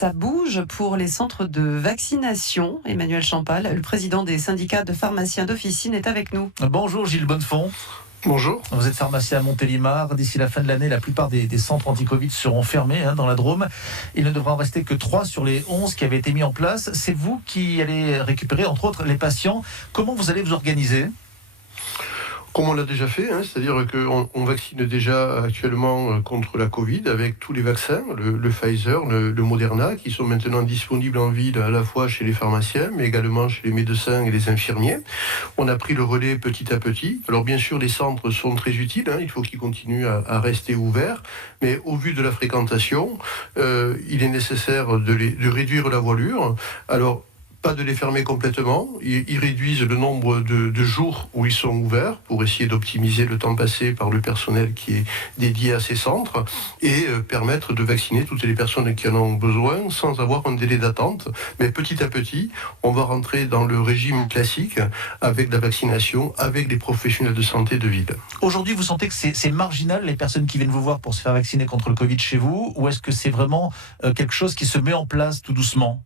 Ça bouge pour les centres de vaccination. Emmanuel Champal, le président des syndicats de pharmaciens d'officine, est avec nous. Bonjour Gilles Bonnefond. Bonjour. Vous êtes pharmacien à Montélimar. D'ici la fin de l'année, la plupart des centres anti-Covid seront fermés dans la Drôme. Il ne devra en rester que 3 sur les 11 qui avaient été mis en place. C'est vous qui allez récupérer, entre autres, les patients. Comment vous allez vous organiser ? Comme on l'a déjà fait, c'est-à-dire qu'on vaccine déjà actuellement contre la Covid avec tous les vaccins, le Pfizer, le Moderna, qui sont maintenant disponibles en ville à la fois chez les pharmaciens, mais également chez les médecins et les infirmiers. On a pris le relais petit à petit. Alors bien sûr, les centres sont très utiles, il faut qu'ils continuent à rester ouverts, mais au vu de la fréquentation, il est nécessaire de réduire la voilure. Alors, pas de les fermer complètement. Ils réduisent le nombre de jours où ils sont ouverts pour essayer d'optimiser le temps passé par le personnel qui est dédié à ces centres et permettre de vacciner toutes les personnes qui en ont besoin sans avoir un délai d'attente. Mais petit à petit, on va rentrer dans le régime classique avec la vaccination, avec les professionnels de santé de ville. Aujourd'hui, vous sentez que c'est marginal, les personnes qui viennent vous voir pour se faire vacciner contre le Covid chez vous, ou est-ce que c'est vraiment quelque chose qui se met en place tout doucement ?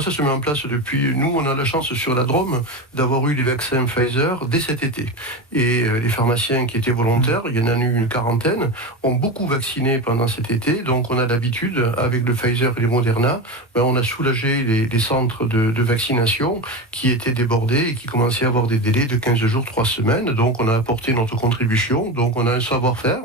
Ça se met en place depuis... Nous, on a la chance sur la Drôme d'avoir eu les vaccins Pfizer dès cet été. Et les pharmaciens qui étaient volontaires, il y en a eu une quarantaine, ont beaucoup vacciné pendant cet été. Donc on a l'habitude, avec le Pfizer et les Moderna, on a soulagé les centres de vaccination qui étaient débordés et qui commençaient à avoir des délais de 15 jours, 3 semaines. Donc on a apporté notre contribution, donc on a un savoir-faire.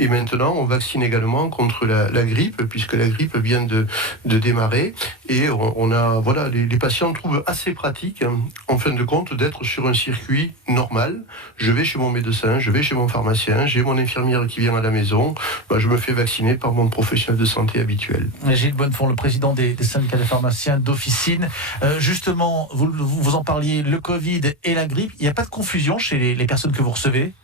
Et maintenant, on vaccine également contre la grippe, puisque la grippe vient de démarrer. Et les patients trouvent assez pratique, en fin de compte, d'être sur un circuit normal. Je vais chez mon médecin, je vais chez mon pharmacien, j'ai mon infirmière qui vient à la maison, je me fais vacciner par mon professionnel de santé habituel. Gilles Bonnefond, le président des syndicats de pharmaciens d'officine. Justement, vous en parliez, le Covid et la grippe, il n'y a pas de confusion chez les personnes que vous recevez ?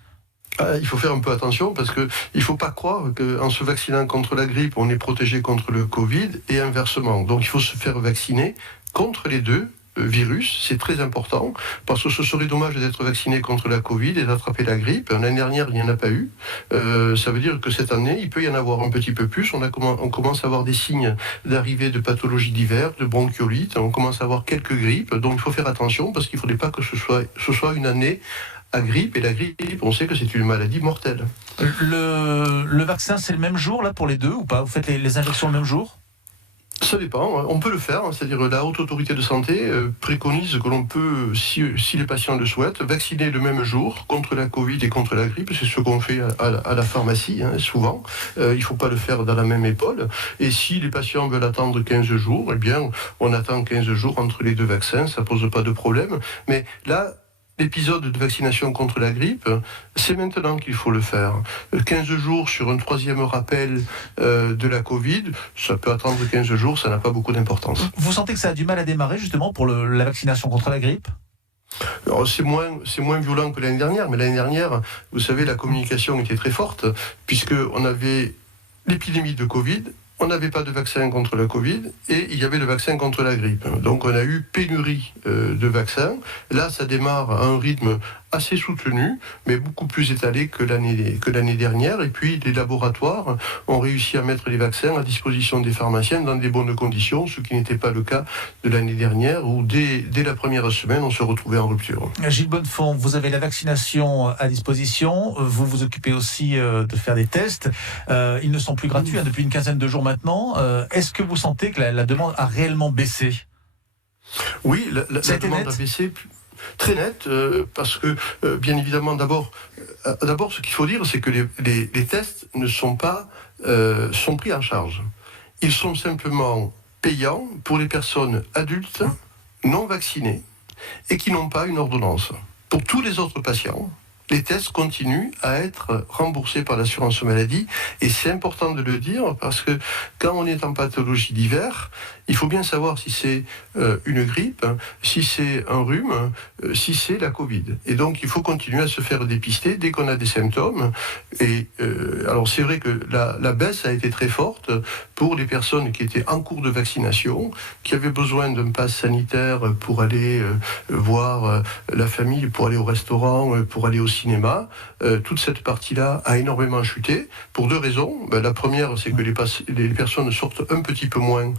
Il faut faire un peu attention parce qu'il ne faut pas croire qu'en se vaccinant contre la grippe, on est protégé contre le Covid et inversement. Donc il faut se faire vacciner contre les deux virus, c'est très important parce que ce serait dommage d'être vacciné contre la Covid et d'attraper la grippe. L'année dernière, il n'y en a pas eu. Ça veut dire que cette année, il peut y en avoir un petit peu plus. On commence à avoir des signes d'arrivée de pathologies diverses, de bronchiolite. On commence à avoir quelques grippes. Donc il faut faire attention parce qu'il ne faudrait pas que ce soit une année à grippe, et la grippe, on sait que c'est une maladie mortelle. Le vaccin, c'est le même jour là pour les deux ou pas ? Vous faites les injections le même jour ? Ça dépend, on peut le faire, c'est-à-dire la Haute Autorité de Santé préconise que l'on peut, si les patients le souhaitent, vacciner le même jour contre la Covid et contre la grippe. C'est ce qu'on fait à la pharmacie, souvent. Il ne faut pas le faire dans la même épaule. Et si les patients veulent attendre 15 jours, eh bien, on attend 15 jours entre les deux vaccins, ça ne pose pas de problème. Mais là, l'épisode de vaccination contre la grippe, c'est maintenant qu'il faut le faire. 15 jours sur un 3e rappel de la Covid, ça peut attendre 15 jours, ça n'a pas beaucoup d'importance. Vous sentez que ça a du mal à démarrer justement pour la vaccination contre la grippe ? Alors, c'est moins violent que l'année dernière, mais l'année dernière, vous savez, la communication était très forte, puisqu'on avait l'épidémie de Covid, on n'avait pas de vaccin contre la Covid et il y avait le vaccin contre la grippe. Donc on a eu pénurie de vaccins. Là, ça démarre à un rythme assez soutenu, mais beaucoup plus étalé que l'année dernière. Et puis les laboratoires ont réussi à mettre les vaccins à disposition des pharmaciens dans des bonnes conditions, ce qui n'était pas le cas de l'année dernière, où dès la première semaine, on se retrouvait en rupture. Gilles Bonnefond, vous avez la vaccination à disposition, vous vous occupez aussi de faire des tests. Ils ne sont plus gratuits depuis une quinzaine de jours maintenant. Est-ce que vous sentez que la demande a réellement baissé ? Oui, la demande a baissé très net, parce que, bien évidemment, d'abord, ce qu'il faut dire, c'est que les tests ne sont pas sont pris en charge. Ils sont simplement payants pour les personnes adultes non vaccinées et qui n'ont pas une ordonnance. Pour tous les autres patients, les tests continuent à être remboursés par l'assurance maladie, et c'est important de le dire parce que quand on est en pathologie d'hiver, il faut bien savoir si c'est une grippe, si c'est un rhume, si c'est la Covid. Et donc il faut continuer à se faire dépister dès qu'on a des symptômes. Et alors c'est vrai que la baisse a été très forte pour les personnes qui étaient en cours de vaccination, qui avaient besoin d'un pass sanitaire pour aller voir la famille, pour aller au restaurant, pour aller au cinémas, toute cette partie-là a énormément chuté pour 2 raisons. La première, c'est que les personnes sortent un petit peu moins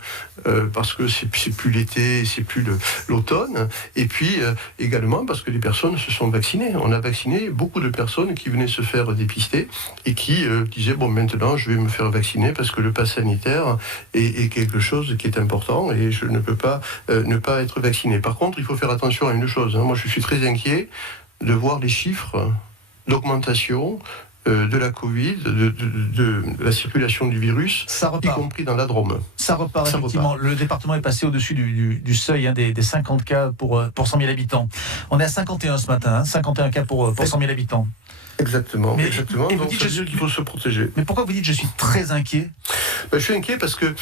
parce que c'est plus l'été, c'est plus l'automne, et puis également parce que les personnes se sont vaccinées. On a vacciné beaucoup de personnes qui venaient se faire dépister et qui disaient bon, maintenant je vais me faire vacciner parce que le pass sanitaire est quelque chose qui est important et je ne peux pas ne pas être vacciné. Par contre, il faut faire attention à une chose. Moi, je suis très inquiet de voir les chiffres d'augmentation de la Covid, de la circulation du virus, y compris dans la Drôme. Ça repart, effectivement. Le département est passé au-dessus du seuil des 50 cas pour 100 000 habitants. On est à 51 ce matin, 51 cas pour 100 000 habitants. Exactement, exactement. Donc ça veut dire qu'il faut se protéger. Mais pourquoi vous dites je suis très inquiet ? Je suis inquiet parce que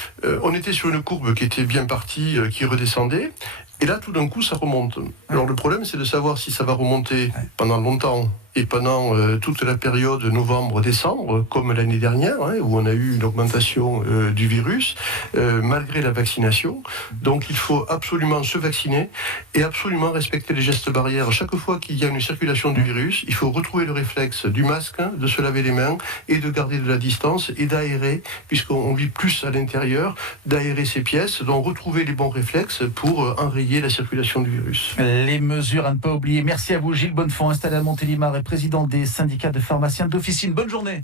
on était sur une courbe qui était bien partie, qui redescendait. Et là, tout d'un coup, ça remonte. Alors le problème, c'est de savoir si ça va remonter pendant longtemps et pendant toute la période novembre-décembre, comme l'année dernière, où on a eu une augmentation du virus, malgré la vaccination. Donc il faut absolument se vacciner et absolument respecter les gestes barrières. Chaque fois qu'il y a une circulation du virus, il faut retrouver le réflexe du masque, de se laver les mains et de garder de la distance et d'aérer, puisqu'on vit plus à l'intérieur, d'aérer ces pièces, donc retrouver les bons réflexes pour enrayer la circulation du virus. Les mesures à ne pas oublier. Merci à vous, Gilles Bonnefond, installé à Montélimar et président des syndicats de pharmaciens d'officine. Bonne journée.